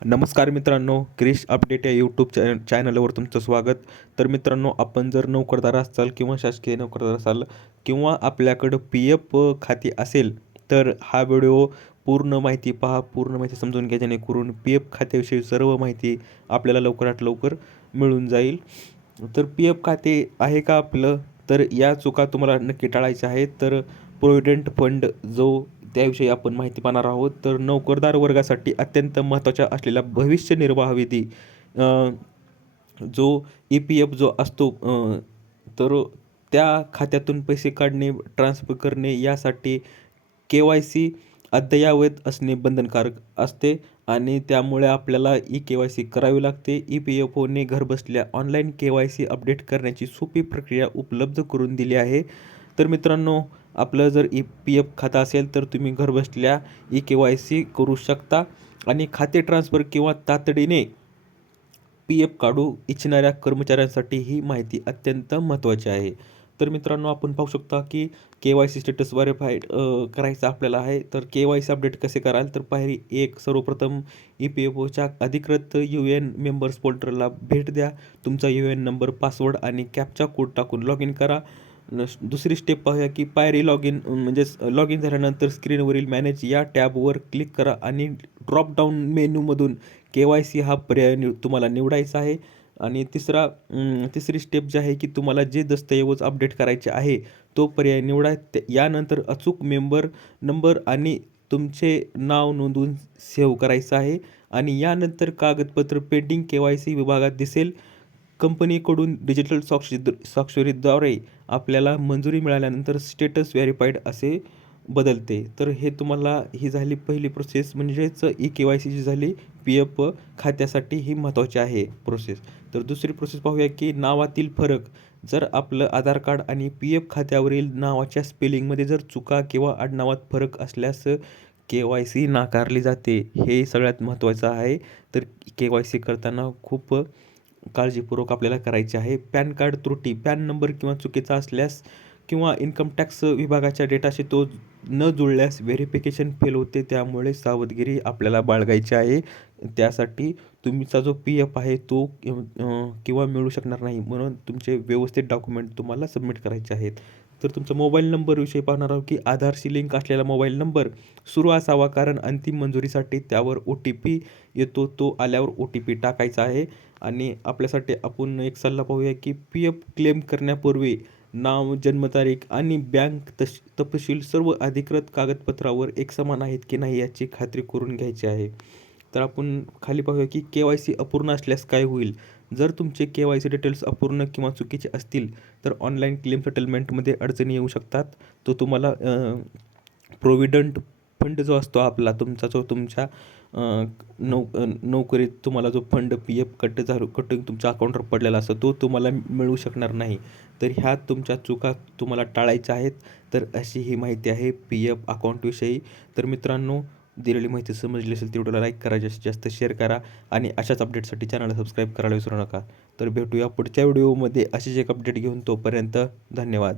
नमस्कार मित्रांनो, क्रिश अपडेट या यूट्यूब चॅनलवर तुमचं स्वागत. तर मित्रांनो, आपण जर नोकरदार असाल किंवा शासकीय नोकरदार असाल किंवा आपल्याकडं पी एफ खाती असेल, तर हा व्हिडिओ पूर्ण माहिती पहा, पूर्ण माहिती समजून घ्या, जेणेकरून पी एफ खात्याविषयी सर्व माहिती आपल्याला लवकरात लवकर मिळून जाईल. तर पी एफ खाते आहे का आपलं? तर या चुका तुम्हाला नक्की टाळायच्या आहेत. तर प्रोव्हिडंट फंड त्याविषयी आपण माहिती पाहणार आहोत. तर नोकरदार वर्गासाठी अत्यंत महत्त्वाचा असलेला भविष्य निर्वाह निधी जो ई पी एफ जो असतो, तर त्या खात्यातून पैसे काढणे, ट्रान्सफर करणे यासाठी के-वाय-सी अद्ययावत असणे बंधनकारक असते आणि त्यामुळे आपल्याला के-वाय-सी करावी लागते. ई पी एफ ओने घरबसल्या ऑनलाईन के-वाय-सी अपडेट करण्याची सोपी प्रक्रिया उपलब्ध करून दिली आहे. तर मित्रांनो, आपलं जर ई पी एफ खातं असेल तर तुम्ही घरबसल्या के-वाय-सी करू शकता आणि खाते ट्रान्सफर किंवा तातडीने पी एफ काढू इच्छिणाऱ्या कर्मचाऱ्यांसाठी ही माहिती अत्यंत महत्त्वाची आहे. तर मित्रांनो, आपण पाहू शकता की के-वाय-सी स्टेटस व्हेरिफाईड करायचं आपल्याला आहे. तर के-वाय-सी अपडेट कसे कराल? तर पायरी 1, सर्वप्रथम ई पी एफ ओच्या अधिकृत यू-एन मेंबर्स पोर्टलला भेट द्या. तुमचा यू-एन नंबर, पासवर्ड आणि कॅप्चा कोड टाकून लॉग इन करा. दुसरी स्टेप पाहूया की पायरी लॉग इन, म्हणजेच लॉग इन झाल्यानंतर स्क्रीनवरील मॅनेज या टॅबवर क्लिक करा आणि ड्रॉप डाऊन मेनूमधून के-वाय-सी हा पर्याय तुम्हाला निवडायचा आहे. आणि तिसरी स्टेप जी आहे की तुम्हाला जे दस्तऐवज अपडेट करायचे आहे तो पर्याय निवडा. यानंतर अचूक मेंबर नंबर आणि तुमचे नाव नोंदवून सेव्ह करायचं आहे आणि यानंतर कागदपत्र पेंडिंग के-वाय-सी विभागात दिसेल. कंपनीकडून डिजिटल स्वाक्षरीद्वारे आपल्याला मंजुरी मिळाल्यानंतर स्टेटस व्हेरिफाईड असे बदलते. तर हे तुम्हाला ही झाली पहिली प्रोसेस, म्हणजेच के-वाय-सीची झाली पी एफ खात्यासाठी ही महत्त्वाची आहे प्रोसेस. तर दुसरी प्रोसेस पाहूया की नावातील फरक. जर आपलं आधार कार्ड आणि पी एफ खात्यावरील नावाच्या स्पेलिंगमध्ये जर चुका किंवा आडनावात फरक असल्यास के-वाय-सी नाकारली जाते. हे सगळ्यात महत्त्वाचं आहे. तर के-वाय-सी करताना खूप काळजीपूर्वक आपल्याला करायचे आहे. पॅन कार्ड त्रुटी, पॅन नंबर किंवा चुकीचा असल्यास किंवा इन्कम टॅक्स विभागाच्या डेटाशी तो न जुळल्यास व्हेरिफिकेशन फेल होते. त्यामुळे सावधगिरी आपल्याला बाळगायची आहे. त्यासाठी तुमचा जो पी एफ आहे तो किंवा मिळू शकणार नाही, म्हणून तुमचे व्यवस्थित डॉक्युमेंट तुम्हाला सबमिट करायचे आहेत. तर तुमचा मोबाईल नंबरविषयी पाहणार आहोत की आधारशी लिंक असलेला मोबाईल नंबर सुरू असावा, कारण अंतिम मंजुरीसाठी त्यावर ओ टी पी येतो. तो आल्यावर ओ टी पी टाकायचा आहे. आणि आपल्यासाठी आपण एक सल्ला पाहूया की पी एफ क्लेम करण्यापूर्वी नाव, जन्मतारीख आणि बँक तपशील सर्व अधिकृत कागदपत्रावर एकसमान आहेत की नाही याची खात्री करून घ्यायची आहे. तर आपण खाली पाहूया की के-वाय-सी अपूर्ण असल्यास काय होईल? जर तुमचे के-वाय-सी डिटेल्स अपूर्ण किंवा चुकीचे असतील तर ऑनलाईन क्लेम सेटलमेंटमध्ये अडचणी येऊ शकतात. तो तुम्हाला प्रोव्हिडंट फंड जो असतो आपला, तुमच्या नोकरीत तुम्हाला जो फंड पी एफ कटून तुमच्या अकाउंटवर पडलेला असतो तो तुम्हाला मिळू शकणार नाही. तर ह्या तुमच्या चुका तुम्हाला टाळायच्या आहेत. तर अशी ही माहिती आहे पी एफ अकाउंटविषयी. तर मित्रांनो, दिलेली माहिती समजली असेल तर व्हिडिओला लाईक करा, जास्तीत जास्त शेअर करा आणि अशाच अपडेटसाठी चॅनलला सबस्क्राईब करायला विसरू नका. तर भेटूया पुढच्या व्हिडिओमध्ये अशीच एक अपडेट घेऊन. तोपर्यंत धन्यवाद.